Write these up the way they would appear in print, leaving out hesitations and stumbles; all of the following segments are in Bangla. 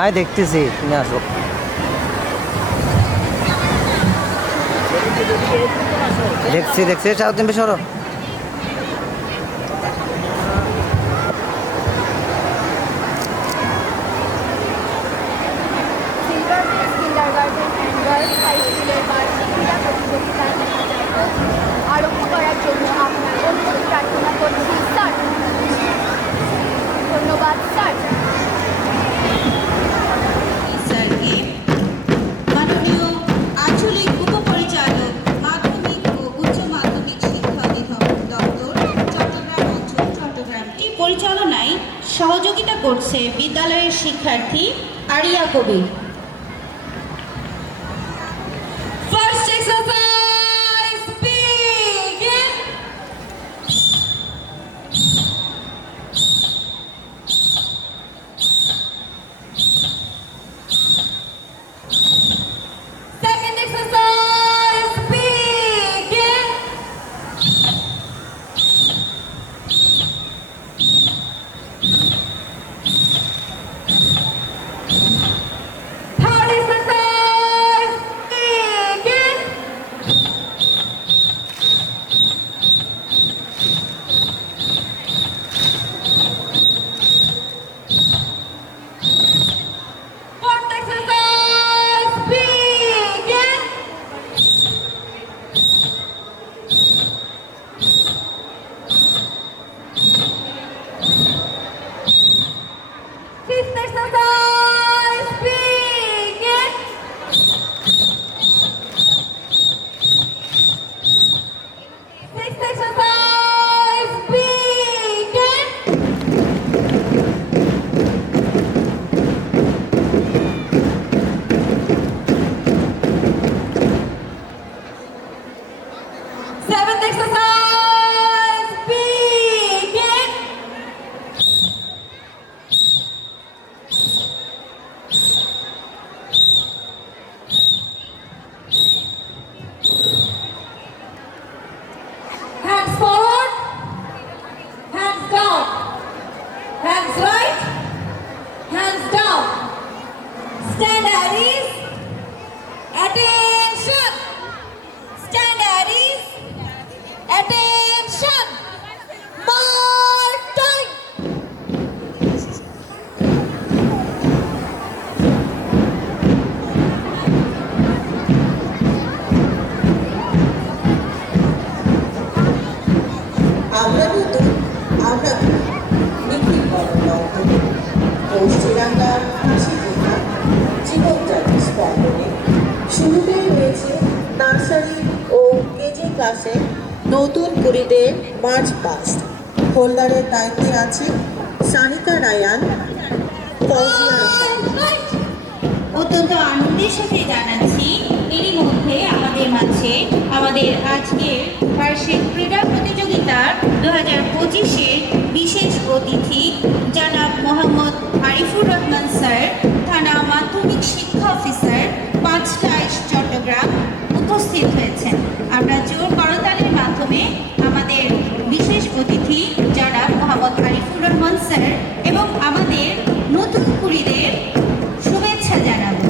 আমি দেখতেছি, তুমি আসো। দেখছি দেখছি, চাও তুমি সরো। আরোগ্য করার জন্য আপনার অনুরোধ প্রার্থনা করছি স্যার। ধন্যবাদ স্যার। স্যারকে মাননীয় আঞ্চলিক উপপরিচালক মাধ্যমিক ও উচ্চ মাধ্যমিক শিক্ষা অধিদপ্তর চট্টগ্রাম অঞ্চল চট্টগ্রামটি পরিচালনায় সহযোগিতা করছে বিদ্যালয়ের শিক্ষার্থী area Kabir. First exercise, begin. Second exercise, begin. Third exercise, begin. Fourth exercise, begin. Fifth exercise, begin. Sixth exercise, begin. Seventh exercise, begin. Hands forward, hands down, hands right, hands down. Stand at ease. Attention. Stand at ease. Attention. Mark time. আমরা নতুন আমরা নিখিল গণতন্ত্র পশ্চিমবাংলা হাসিপূর্ণা জীবনযাত্রী স্পন্দনে শুরুতেই রয়েছে নার্সারি ও কেজি ক্লাসে নতুন কুড়িদের মার্চ পাস্ট। হোল্ডারের দায়িত্বে আছে সানিকা রায়ান, ফৌজিয়া রহমান। অত্যন্ত আনন্দের সাথে জানাচ্ছি এরই মধ্যে আমাদের মাঝে আমাদের আজকের বার্ষিক ক্রীড়া প্রতিযোগিতার 2025-এর বিশেষ অতিথি জনাব মোহাম্মদ আরিফুর রহমান স্যার, থানা মাধ্যমিক শিক্ষা অফিসার 5 চট্টগ্রাম উপস্থিত হয়েছেন। আমরা জোর করতালির মাধ্যমে আমাদের বিশেষ অতিথি জনাব মোহাম্মদ আরিফুর রহমান স্যার এবং আমাদের নতুন কুড়িদের শুভেচ্ছা জানাবো।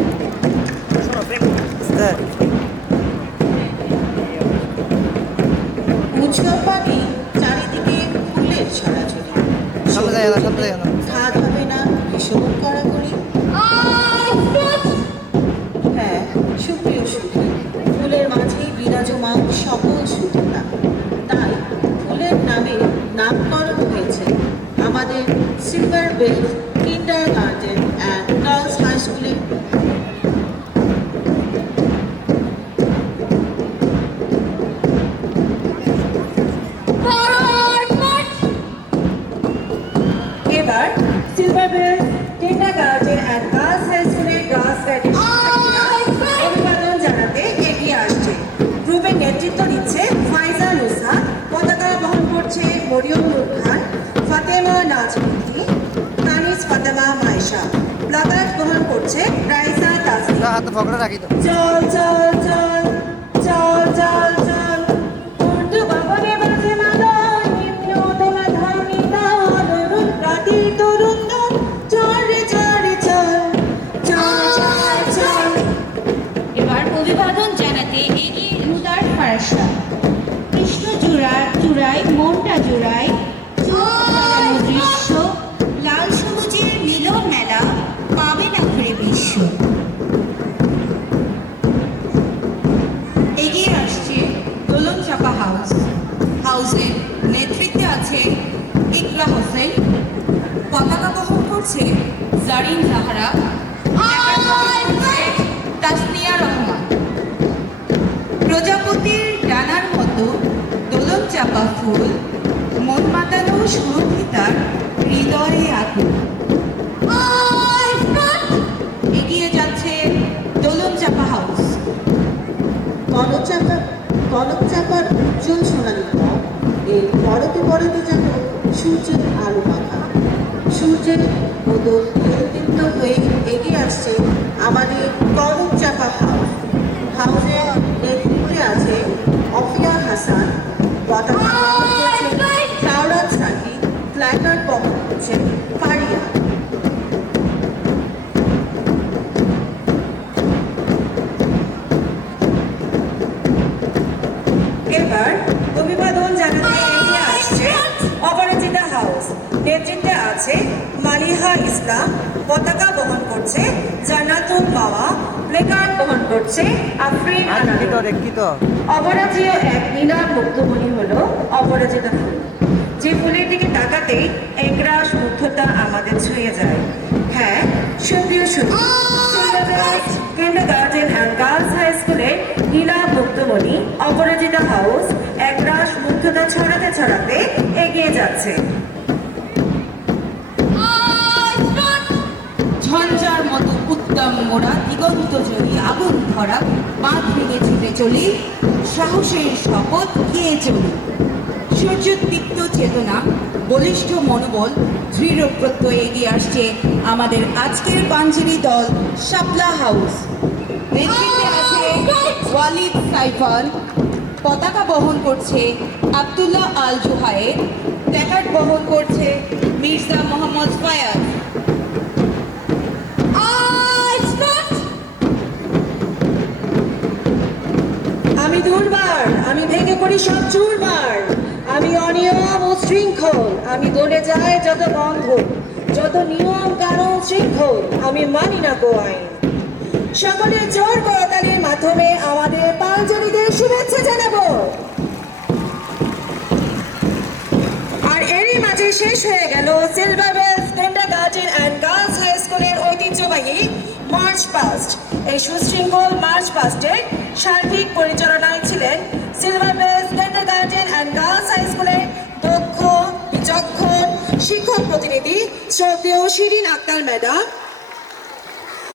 উৎসব পানি চারিদিকে ফুলের ছড়াছড়ি। সামনে যাই না, সামনে যাই না। স্বাদ হবে না ভীষণ কড়াকড়ি। হ্যাঁ, সুপ্রিয় সুধী, ফুলের মাঝেই বিরাজমান সকল সুধীরা। তাই ফুলের নামে নামকরণ হয়েছে আমাদের silver bell kindergarten and girls high স্কুলের। এবার silver bell kindergarten and girls high স্কুলের গার্লস গাইডের অভিবাদন জানাতে এগিয়ে আসছে। গ্রুপে নেতৃত্ব দিচ্ছে ফাইজা নুসা, পতাকা বহন করছে মরিয়ম নূর খান, ফাতেমা নাজমুদ্দি, কানিস ফাতেমা মাইশা, প্লাকার্ড বহন করছে রাইসা তাসনিম। হাত পকড়ে রাখি তো। চল চল চল চল চল চল উর্দু ভবনে বাজে মাদল, নিম্ন দোলা ধানি তাল, অরুণ রাতি তরুণ দল, চল রে চল রে চল হোসেন, পতাকা বহন করছে জারিন জাহারা, তাসনিয়া রহমান। প্রজাপতির ডানার মতো দোলন চাপা ফুল, মন মাতানো সুরক্ষিতার হৃদয়ে আগুন। এগিয়ে যাচ্ছে দোলন চাপা হাউস। কনক চাপার উজ্জ্বল সোনালি রং, এর পরতে পরতে যেন সূর্যের আলো মাখা। সূর্যের মতো দীপ্ত হয়ে এগিয়ে আসছে আমাদের কনক চাপা হাউস। হাউসের নেতৃত্বে আছে অফিয়া হাসান, পতাকা সাউরাত সাকি, প্ল্যাকার্ড বহন করছেন ফারিয়া। এবার অভিবাদন জানাতে এগিয়ে আসছে অপরাজিতা হাউস। নেতৃত্বে আছে মালিহা ইসলাম, পতাকা বহন করছে জান্নাতুল মাওয়া, প্লেকার্ড বহন করছে আফরিন আনাম। অপরাজীয় এক নীলা মুক্তমণি হলো অপরাজিতা ফুল, যে ফুলের দিকে তাকাতেই একরাশ মুগ্ধতা আমাদের ছুঁয়ে যায়। হ্যাঁ, সুপ্রিয় সুধী, কিন্ডারগার্টেন অ্যান্ড গার্লস হাই স্কুলে নীলা মুক্তমণি অপরাজিতা হাউস একরাশ মুগ্ধতা ছড়াতে ছড়াতে এগিয়ে যাচ্ছে। ঝঞ্ঝার মতো উদ্যম মোড়া দিগন্ত জড়ি আগুন ধরা বাঁধ ভেঙে ছুটে চলি, সাহসের শপথ গিয়ে চলি। সূর্যোদ্দীপ্ত চেতনা, বলিষ্ঠ মনোবল, দৃঢ় প্রত্যয় এগিয়ে আসছে আমাদের আজকের পাঞ্জেরি দল শাপলা হাউস। নেতৃত্বে আছে ওয়ালিদ সাইফান, পতাকা বহন করছে আব্দুল্লাহ আল জুহায়ের, প্ল্যাকার্ড বহন করছে মির্জা মোহাম্মদ ফায়াজ। আমি দুর্বার, আমি ভেঙে পড়ি সব চুরমার, আমি অনিয়ম ও শৃঙ্খল, আমি দলে যাই যত বন্ধন, যত নিয়ম কানুন শৃঙ্খল, আমি মানি না কো আইন। সকলের জোর করতালির মাধ্যমে আমাদের পাঞ্জেরিদের শুভেচ্ছা জানাবো। আর এরই মাঝে শেষ হয়ে গেল silver bells kindergarten and girls high স্কুলের ঐতিহ্যবাহী মার্চ পাস্ট। এই সুশৃঙ্খল মার্চ পাস্টের সার্বিক পরিচালনায় ছিলেন silver bells kindergarten and girls high স্কুলের দক্ষ বিচক্ষণ শিক্ষক প্রতিনিধি শ্রদ্ধেয় শিরিন আক্তার ম্যাডাম।